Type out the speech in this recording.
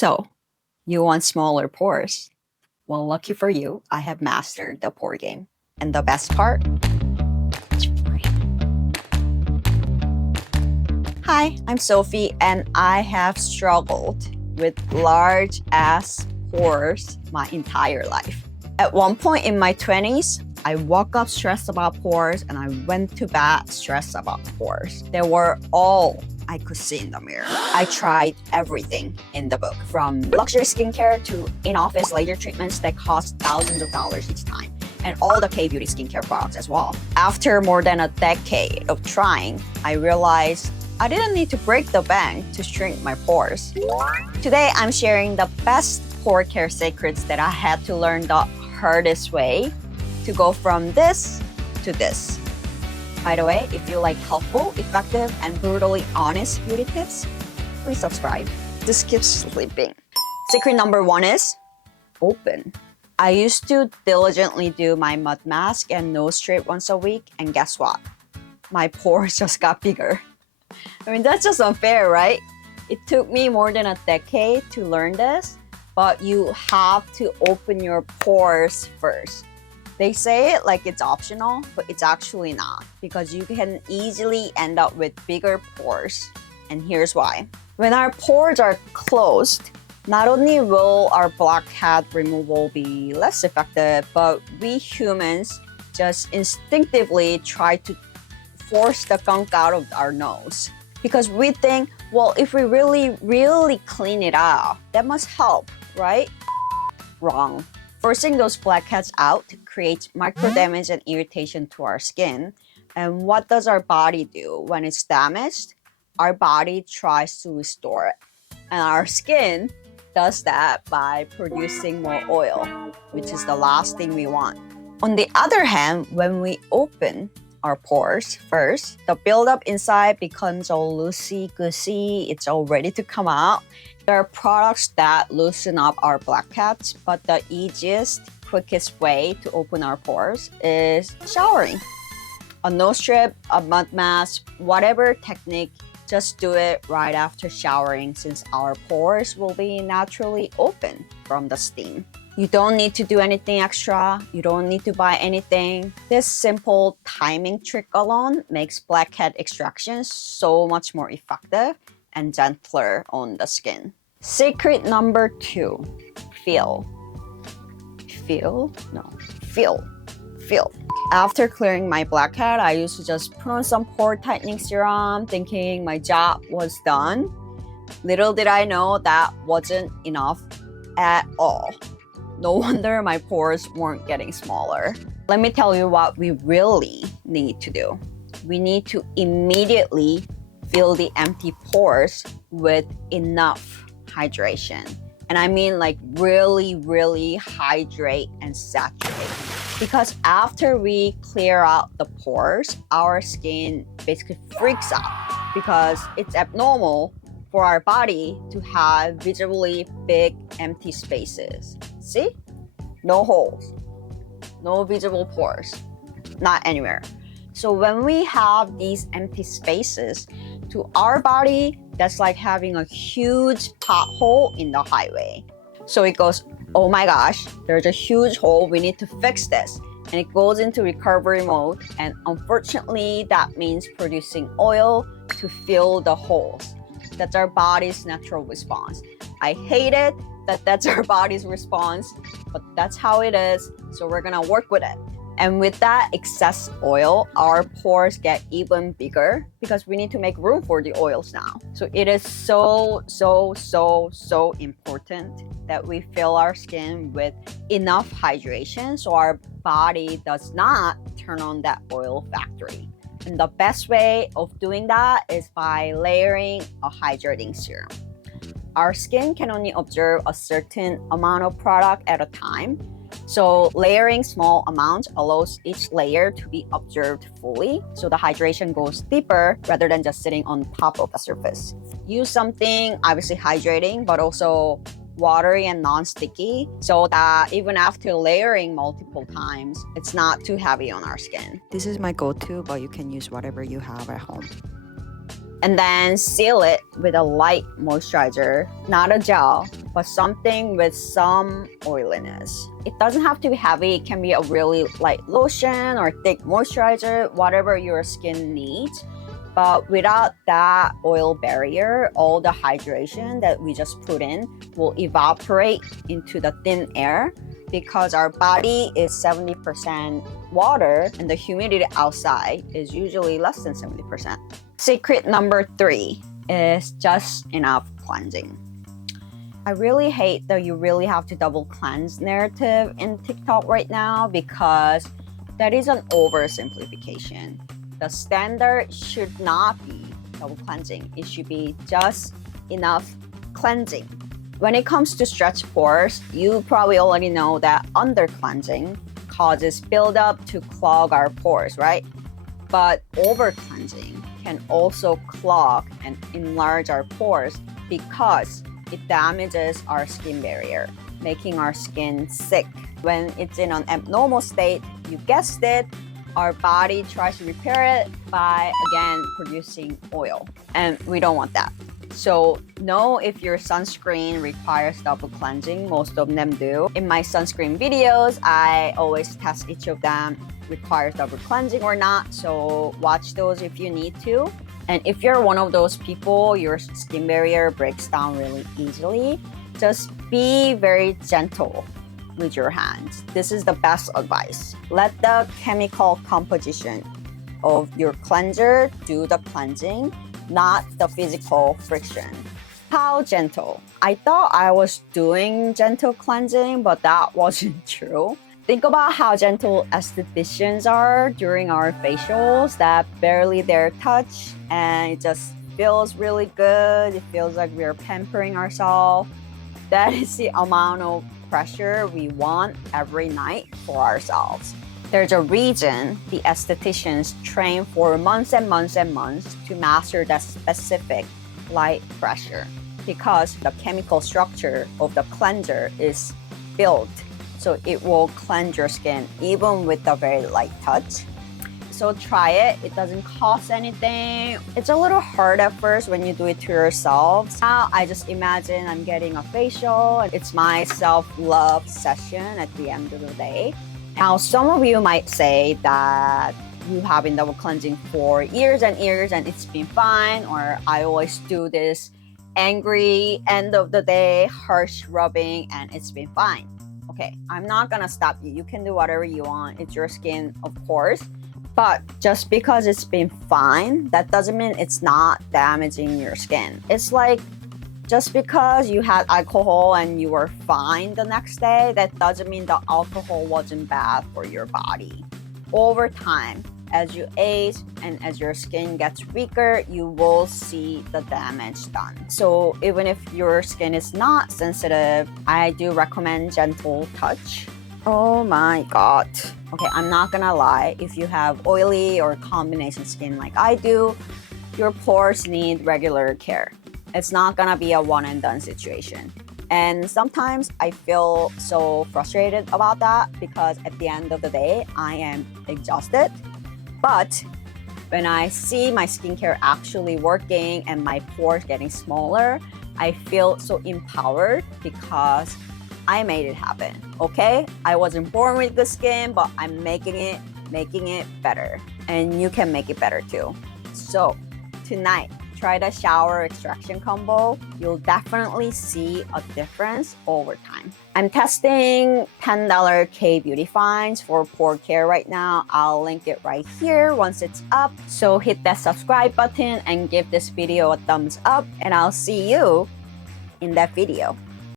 So, you want smaller pores? Well, lucky for you, I have mastered the pore game. And the best part? It's free. Hi, I'm Sophie, and I have struggled with large ass pores my entire life. At one point in my 20s, I woke up stressed about pores and I went to bed stressed about pores. They were all I could see in the mirror. I tried everything in the book, from luxury skincare to in-office laser treatments that cost thousands of dollars each time, and all the K-beauty skincare products as well. After more than a decade of trying, I realized I didn't need to break the bank to shrink my pores. Today, I'm sharing the best pore care secrets that I had to learn the hardest way to go from this to this. By the way, if you like helpful, effective, and brutally honest beauty tips, please subscribe. This keeps sleeping. Secret number 1 is open. I used to diligently do my mud mask and nose strip once a week, and guess what? My pores just got bigger. I mean, that's just unfair, right? It took me more than a decade to learn this, but you have to open your pores first. They say it like it's optional, but it's actually not, because you can easily end up with bigger pores. And here's why. When our pores are closed, not only will our blackhead removal be less effective, but we humans just instinctively try to force the gunk out of our nose. Because we think, well, if we really clean it out, that must help, right? Wrong. Forcing those blackheads out creates micro damage and irritation to our skin. And what does our body do when it's damaged? Our body tries to restore it. And our skin does that by producing more oil, which is the last thing we want. On the other hand, when we open our pores first, the buildup inside becomes all loosey-goosey. It's all ready to come out. There are products that loosen up our blackheads, but the easiest, quickest way to open our pores is showering. A nose strip, a mud mask, whatever technique, just do it right after showering, since our pores will be naturally open from the steam. You don't need to do anything extra. You don't need to buy anything. This simple timing trick alone makes blackhead extraction so much more effective and gentler on the skin. Secret number 2, feel. Feel? No, feel. Feel. After clearing my blackhead, I used to just put on some pore tightening serum, thinking my job was done. Little did I know that wasn't enough at all. No wonder my pores weren't getting smaller. Let me tell you what we really need to do. We need to immediately fill the empty pores with enough hydration. And I mean like really hydrate and saturate. Because after we clear out the pores, our skin basically freaks out, because it's abnormal for our body to have visibly big empty spaces. See? No holes, no visible pores, not anywhere. So when we have these empty spaces, to our body, that's like having a huge pothole in the highway. So it goes, oh my gosh, there's a huge hole, we need to fix this. And it goes into recovery mode, and unfortunately that means producing oil to fill the holes. That's our body's natural response. I hate it that that's our body's response, but that's how it is, so we're gonna work with it. And with that excess oil, our pores get even bigger, because we need to make room for the oils now. So it is so important that we fill our skin with enough hydration so our body does not turn on that oil factory. And the best way of doing that is by layering a hydrating serum. Our skin can only absorb a certain amount of product at a time. So layering small amounts allows each layer to be absorbed fully, so the hydration goes deeper rather than just sitting on top of the surface. Use something obviously hydrating, but also watery and non-sticky, so that even after layering multiple times, it's not too heavy on our skin. This is my go-to, but you can use whatever you have at home. And then seal it with a light moisturizer, not a gel, but something with some oiliness. It doesn't have to be heavy. It can be a really light lotion or thick moisturizer, whatever your skin needs. But without that oil barrier, all the hydration that we just put in will evaporate into the thin air, because our body is 70% water and the humidity outside is usually less than 70%. Secret number 3 is just enough cleansing. I really hate that you really have to double cleanse narrative in TikTok right now, because that is an oversimplification. The standard should not be double cleansing. It should be just enough cleansing. When it comes to stretch pores, you probably already know that under cleansing causes buildup to clog our pores, right? But over cleansing can also clog and enlarge our pores because it damages our skin barrier, making our skin sick. When it's in an abnormal state, you guessed it, our body tries to repair it by, again, producing oil. And we don't want that. So know if your sunscreen requires double cleansing. Most of them do. In my sunscreen videos, I always test each of them requires double cleansing or not. So watch those if you need to. And if you're one of those people, your skin barrier breaks down really easily, just be very gentle with your hands. This is the best advice. Let the chemical composition of your cleanser do the cleansing, not the physical friction. How gentle? I thought I was doing gentle cleansing, but that wasn't true. Think about how gentle estheticians are during our facials, that barely their touch, and it just feels really good. It feels like we're pampering ourselves. That is the amount of pressure we want every night for ourselves. There's a reason the estheticians train for months and months and months to master that specific light pressure, because the chemical structure of the cleanser is built so it will cleanse your skin even with a very light touch. So try it. It doesn't cost anything. It's a little hard at first when you do it to yourself. Now I just imagine I'm getting a facial. It's my self-love session at the end of the day. Now some of you might say that you have been double cleansing for years and years and it's been fine, or I always do this angry end of the day harsh rubbing and it's been fine. Okay, I'm not gonna stop you. You can do whatever you want. It's your skin, of course. But just because it's been fine, that doesn't mean it's not damaging your skin. It's like, just because you had alcohol and you were fine the next day, that doesn't mean the alcohol wasn't bad for your body. Over time, as you age and as your skin gets weaker, you will see the damage done. So even if your skin is not sensitive, I do recommend gentle touch. Oh my god. Okay, I'm not gonna lie, if you have oily or combination skin like I do, your pores need regular care. It's not gonna be a one and done situation. And sometimes I feel so frustrated about that, because at the end of the day, I am exhausted. But when I see my skincare actually working and my pores getting smaller, I feel so empowered because I made it happen. Okay, I wasn't born with good skin, but I'm making it better, and you can make it better too. So tonight, try the shower extraction combo. You'll definitely see a difference over time. I'm testing $10 K Beauty Finds for pore care right now. I'll link it right here once it's up. So hit that subscribe button and give this video a thumbs up, and I'll see you in that video.